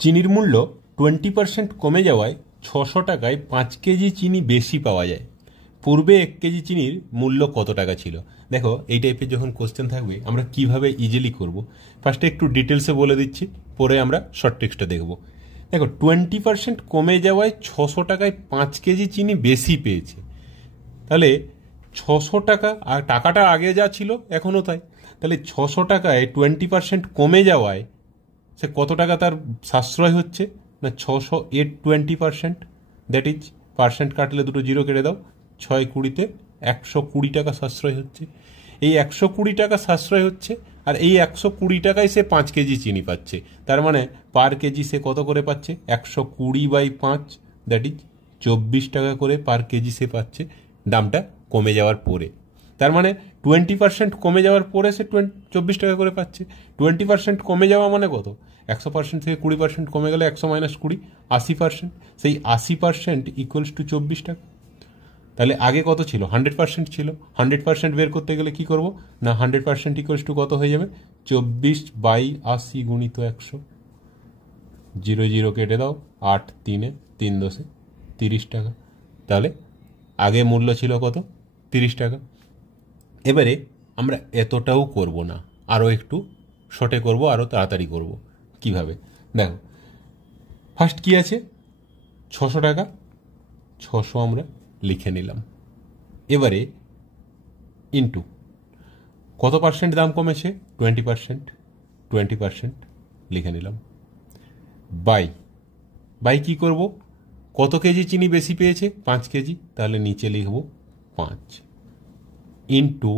চিনির মূল্য 20% কমে যাওয়ায় 600 টাকায় 5 কেজি চিনি বেশি পাওয়া যায়। পূর্বে 1 কেজি চিনির মূল্য কত টাকা ছিল? দেখো, এই টাইপের যখন কোশ্চেন থাকবে আমরা কিভাবে ইজিলি করব, ফার্স্টে একটু ডিটেলসে বলে দিচ্ছি, পরে আমরা শর্ট টেক্সটে দেখব। দেখো, 20% কমে যাওয়ায় 600 টাকায় 5 কেজি চিনি বেশি পেয়েছে। তাহলে 600 টাকা, আর টাকাটা আগে যা ছিল এখনও তাই। তাহলে 600 টাকায় 20% কমে যাওয়ায় সে কত টাকা তার সাশ্রয় হচ্ছে না? 600 এর 20%, দ্যাট ইজ পার্সেন্ট কাটলে দুটো জিরো কেটে দাও, 6-20-তে 120 টাকা সাশ্রয় হচ্ছে। এই 120 টাকা সাশ্রয় হচ্ছে, আর এই 120 টাকায় সে 5 কেজি চিনি পাচ্ছে। তার মানে পার কেজি সে কত করে পাচ্ছে? 120/5, দ্যাট ইজ 24 টাকা করে পার কেজি সে পাচ্ছে, দামটা কমে যাওয়ার পরে। তার মানে 20% কমে যাওয়ার পরে সে 24 টাকা করে পাচ্ছে। 20% কমে যাওয়া মানে কত? 100% থেকে 20% কমে গেলে 100 - 20, 80%। সেই 80% ইকুয়ালস টু 24 টাকা। তাহলে আগে কত ছিল? 100% ছিল। 100% বের করতে গেলে কি করব না, 100% ইকুয়ালস টু কত হয়ে যাবে? 24/80 গুণিত 100, 0 0 কেটে দাও, 8 3 3 10 30 টাকা। তাহলে আগে মূল্য ছিল কত? 30 টাকা। এবারে আমরা এতটাও করব না, আরও একটু শর্টে করব, আরও তাড়াতাড়ি করব। কিভাবে? দেখো, ফার্স্ট কি আছে? 600 টাকা, 600 আমরা লিখে নিলাম। এবারে ইন্টু কত পার্সেন্ট দাম কমেছে? 20%, 20% লিখে নিলাম। বাই কি করব? কত কেজি চিনি বেশি পেয়েছে? 5 কেজি, তাহলে নিচে লিখব 5, ইন্টু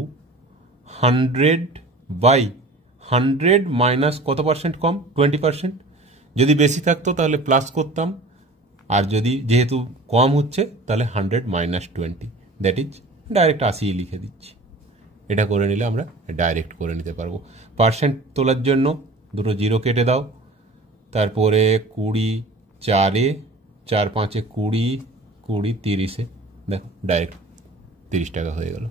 100/100 মাইনাস কত পার্সেন্ট কম? 20%। যদি বেশি থাকতো তাহলে প্লাস করতাম, আর যদি যেহেতু কম হচ্ছে তাহলে 100 - 20, দ্যাট ইজ ডাইরেক্ট 80 লিখে দিচ্ছি। এটা করে নিলে আমরা ডাইরেক্ট করে নিতে পারবো। পার্সেন্ট তোলার জন্য দুটো জিরো কেটে দাও, তারপরে 20 4-এ, 4 5-এ 20, 20 30-এ, দেখো ডাইরেক্ট 30 টাকা হয়ে গেল।